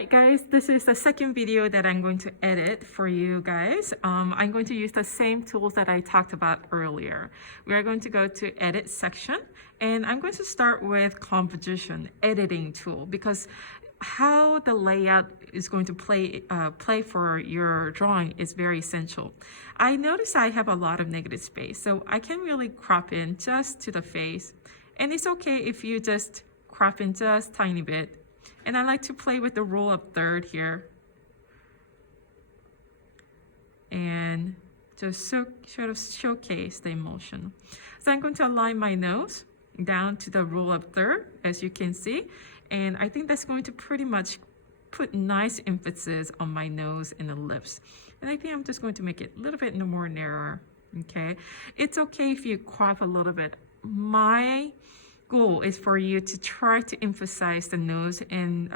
Alright guys, this is the second video that I'm going to edit for you guys. I'm going to use the same tools that I talked about earlier. We are going to go to edit section and I'm going to start with composition editing tool because how the layout is going to play for your drawing is very essential. I notice I have a lot of negative space, so I can really crop in just to the face, and it's okay if you just crop in just tiny bit. And I like to play with the rule of third here and just sort of showcase the emotion. So I'm going to align my nose down to the rule of third, as you can see. And I think that's going to pretty much put nice emphasis on my nose and the lips. And I think I'm just going to make it a little bit more narrower, okay? It's okay if you crop a little bit. My goal is for you to try to emphasize the nose and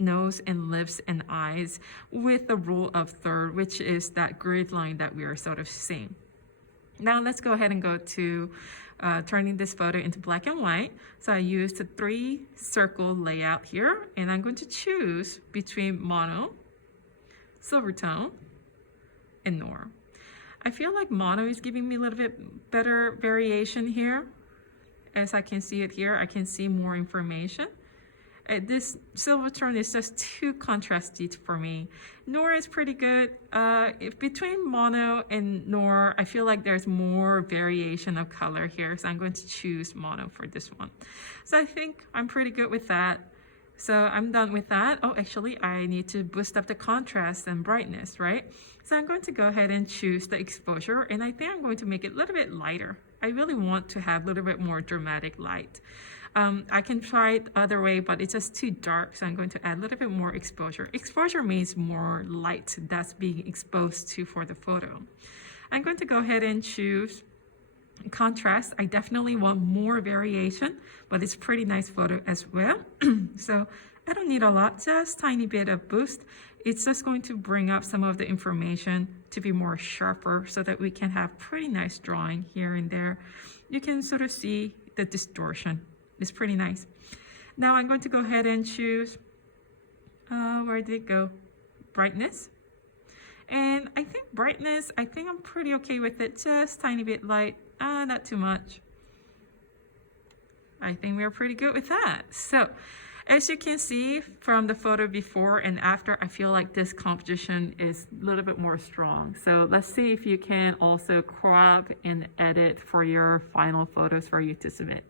lips and eyes with the rule of third, which is that grid line that we are sort of seeing. Now let's go ahead and go to turning this photo into black and white. So I used the 3 circle layout here, and I'm going to choose between mono, silvertone, and noir. I feel like mono is giving me a little bit better variation here. As I can see it here, I can see more information. This silvertone is just too contrasty for me. Noir is pretty good. If between mono and noir, I feel like there's more variation of color here, so I'm going to choose mono for this one. So I think I'm pretty good with that. So I'm done with that. Oh, actually, I need to boost up the contrast and brightness, right? So I'm going to go ahead and choose the exposure, and I think I'm going to make it a little bit lighter. I really want to have a little bit more dramatic light. I can try it other way, but it's just too dark, so I'm going to add a little bit more exposure. Exposure means more light that's being exposed to for the photo. I'm going to go ahead and choose contrast. I definitely want more variation, but it's a pretty nice photo as well. So I don't need a lot, just tiny bit of boost. It's just going to bring up some of the information to be more sharper so that we can have pretty nice drawing here and there. You can sort of see the distortion. It's pretty nice. Now I'm going to go ahead and choose, where did it go? Brightness. And I think brightness, I think I'm pretty okay with it. Just tiny bit light, not too much. I think we're pretty good with that. So as you can see from the photo before and after, I feel like this composition is a little bit more strong. So let's see if you can also crop and edit for your final photos for you to submit.